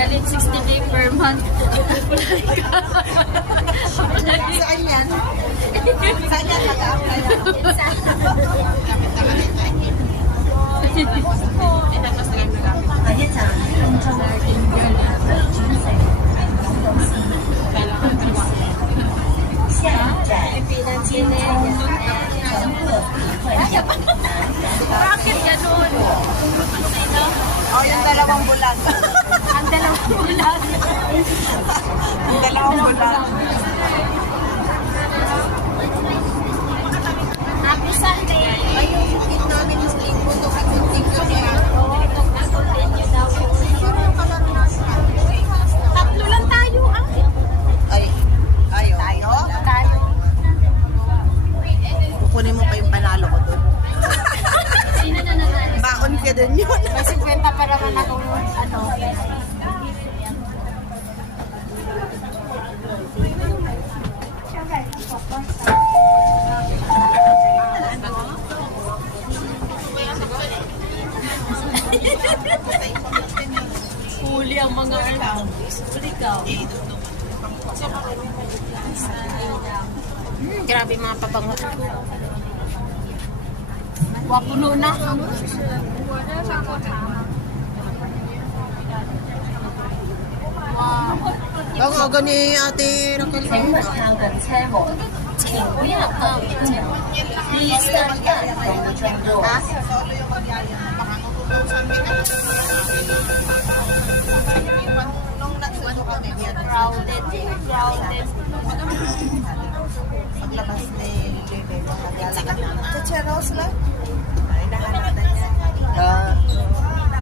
Galit 60k per month. Apply ka. Saan yan? Saan yan mag-apply ako? Bakit ganun? Oh, yung dalawang bulan. Ang dalawang bulan. Yung dalawang bulan. Happy Sunday. Ayun, yung kit namin yung linggo to continue niya. Oo, continue daw. Tatlo lang tayo ah. Ay, ayo. Tayo? Kukunin mo pa yung panalo ko doon. Sino na nanalo? Baon ka doon yun. May 50 pa naman akong ano. Huli ang mga ano. Ikaw. Grabe mga pabango. Wapuno na. Ang aga ni ate Raquel. 请勿靠近車門，請不要靠近車門。Please stand back from the train doors. Crowded. Crowded. Paglabas ni Chicheros lang. Ay, nahanap na niya.